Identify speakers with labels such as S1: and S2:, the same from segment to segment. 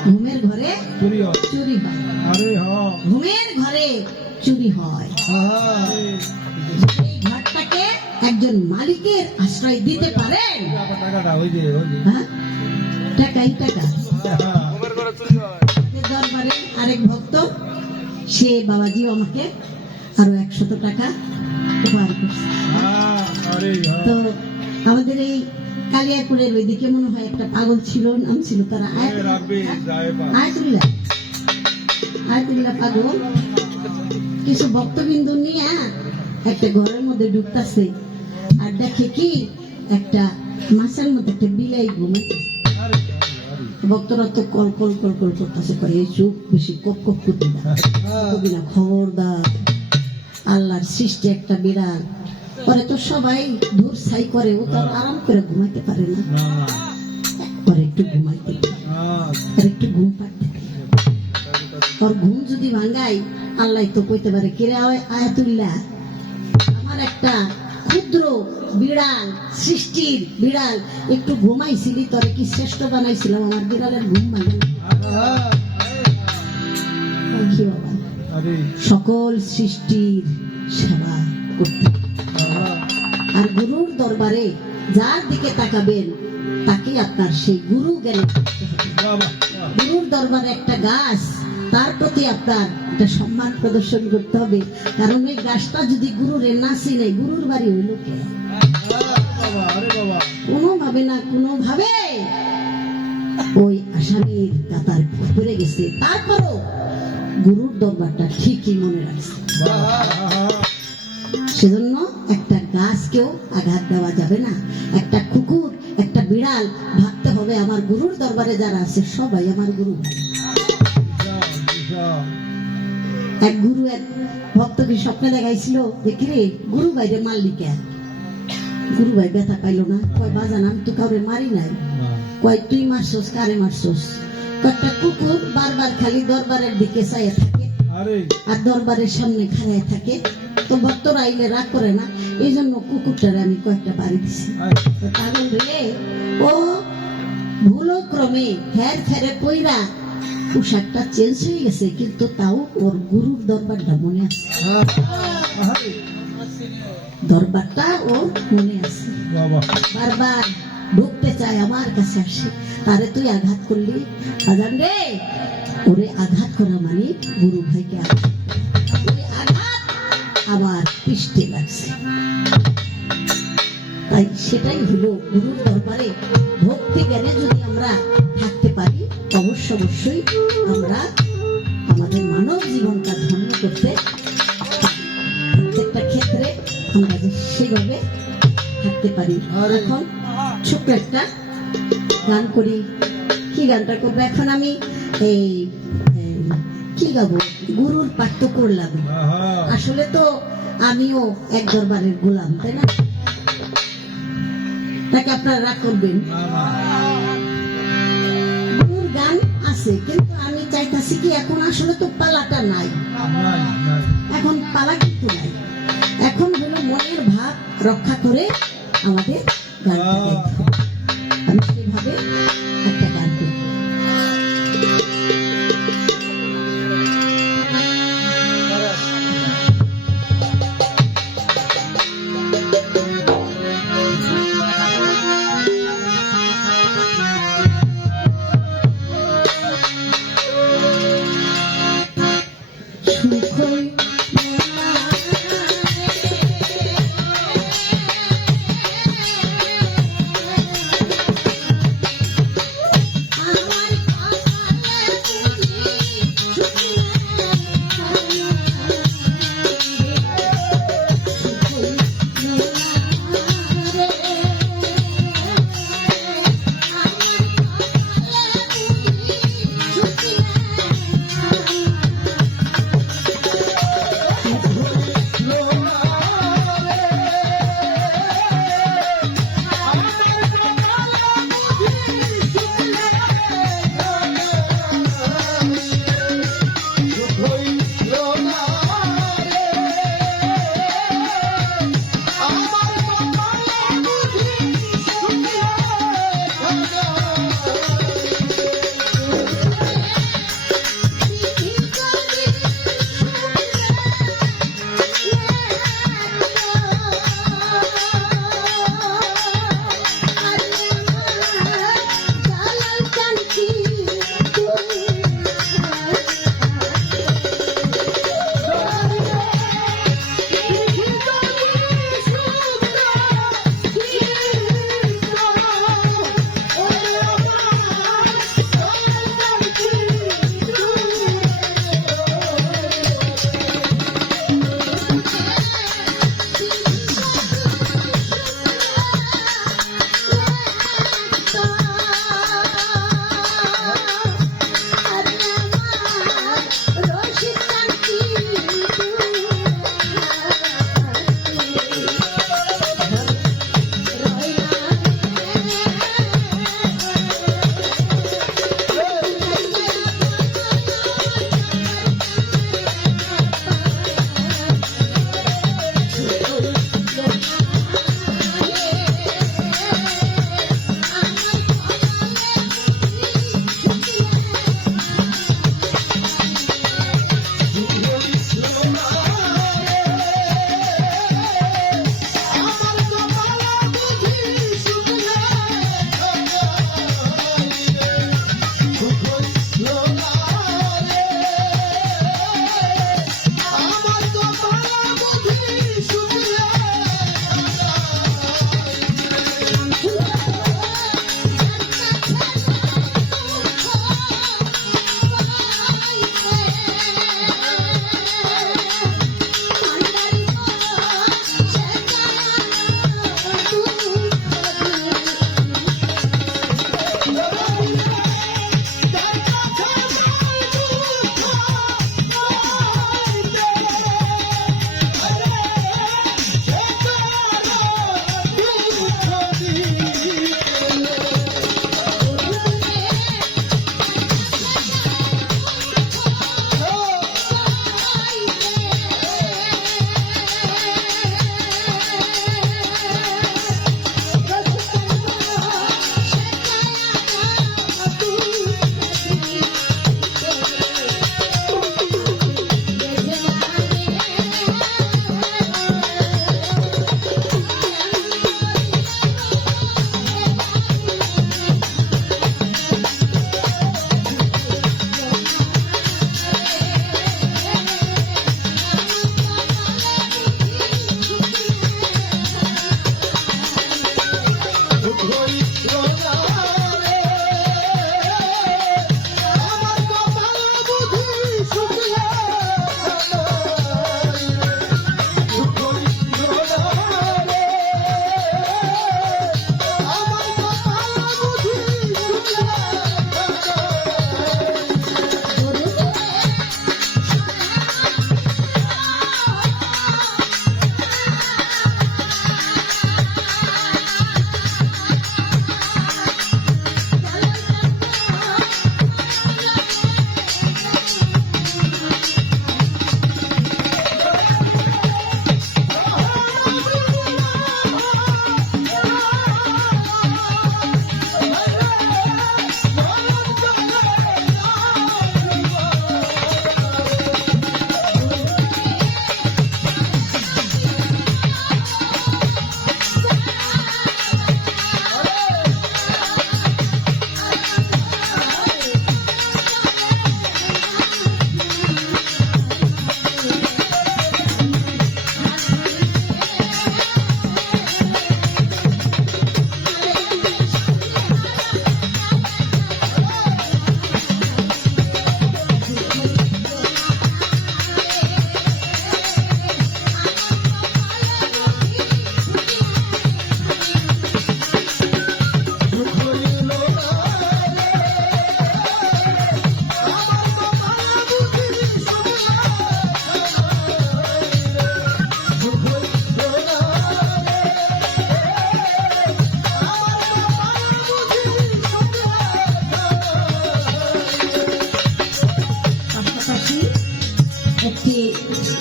S1: ঘুমের ঘরে
S2: চুরি হয়।
S1: চুরি হয়।
S2: হ্যাঁ
S1: ঘুমের ঘরে চুরি হয়। ঘরটাকে একজন মালিকের আশ্রয় দিতে পারেন।
S2: টাকাটা ওই যে ওই যে।
S1: হ্যাঁ? টাকাই টাকা।
S2: হ্যাঁ।
S1: দরবারে আরেক ভক্ত সে বাবাজি আমাকে আরও একশত টাকা উপহার করছে।
S2: আরে।
S1: তো আমাদের এই কালিয়াকুড়ের ওইদিকে মনে হয় একটা পাগল ছিল নাম ছিল তারা আয়তুল্লাহ। আয়তুল্লাহ। পাগল। কিছু ভক্তবিন্দু নিয়ে একটা ঘরের মধ্যে ঢুকতেছে। আর দেখে কি একটা মাছের মধ্যে একটা বিলাই ঘুমাইতেছে ভক্তরা তো কল কল কল কল করতেছে করে এই চুপ বেশি কপ কপ করতে না না খবরদার। আল্লাহর সৃষ্টি একটা বিড়াল। পরে তো সবাই দূর ছাই করে ও তো আরাম করে ঘুমাইতে পারে না। পরে একটু ঘুমাইতে।
S2: হ্যাঁ।
S1: একটু ঘুম পাড়তে দেয়। ওর ঘুম যদি ভাঙ্গাই আল্লাহ তো কইতে পারে কিরে আয়- আয়াতুল্লাহ? আমার একটা ক্ষুদ্র বিড়াল সৃষ্টির বিড়াল একটু ঘুমাইছিলি তোরে কি শ্রেষ্ঠ বানাইছিলাম? আমার বিড়ালের ঘুম ভাঙে না।
S2: হ্যাঁ
S1: কি বাবা?
S2: আরে।
S1: সকল সৃষ্টির সেবা করতে দরবারে যার দিকে তাকাবেন তাকে আপনার সেই গুরু জ্ঞান। গুরুর দরবারে একটা গাছ তার প্রতি আপনার একটা সম্মান প্রদর্শন করতে হবে। কারণ এই গাছটা যদি গুরুর না চিনে গুরুর বাড়ি হইল কে? কোনোভাবে না কোনোভাবে ওই আসামির কাতার পড়ে গেছে। তারপরও গুরুর দরবারটা ঠিকই মনে রাখছে। সেজন্য একটা গাছকেও আঘাত দেওয়া যাবে না। একটা কুকুর একটা বিড়াল ভাবতে হবে আমার গুরুর দরবারে যারা আছে সবাই আমার গুরু। এক গুরু এক ভক্তকে স্বপ্নে দেখাইছিল যে কিরে গুরু ভাইরে মারলি কে? গুরু ভাই ব্যথা পাইলো না। কয় বাজান আমি তো কাউরে মারি নাই। কয় তুই মারছস কারে মারছস? কয়েকটা কুকুর বারবার খালি দরবারের দিকে চাইয়ে থাকে
S2: আর।
S1: দরবারের সামনে খাড়ায় থাকে। তো ভক্তরা আইলে রাগ করে না এই জন্য কুকুরটারে আমি কয়েকটা বাড়ি দিছি। পাগল রে ও ভুলো ক্রমে হের ফেরে পইরা পোশাকটা চেঞ্জ হয়ে গেছে কিন্তু তাও ওর গুরুর দরবারটা মনে আছে। দরবারটা ওর মনে আছে। বারবার ঢুকতে চায় আমার কাছে আসে তারে তুই আঘাত করলি? আজান রে ওরে আঘাত করা মানে গুরু ভাইকে আঘাত তাই সেটাই হলো গুরুর দরবারে ভক্তি জ্ঞানে যদি আমরা থাকতে পারি অবশ্য অবশ্যই আমরা আমাদের মানব জীবনটা ধন্য করতে প্রত্যেকটা ক্ষেত্রে আমরা যে সেভাবে থাকতে পারি।
S2: আরে।
S1: এখন ছোট্ট একটা গান করি। কি গানটা করব? এখন আমি এই কি গাবো? গুরুর পাঠ তো করলাম আসলে তো আমিও এক দরবারের গোলাম তাই না? তাকে আপনারা রাগ করবেন। গুরুর গান আছে, কিন্তু আমি চাইতাছি কি এখন আসলে তো পালাটা নাই। এখন পালা কিন্তু নাই। এখন হলো মনের ভাব রক্ষা করে আমাদের গানটা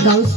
S1: গাউস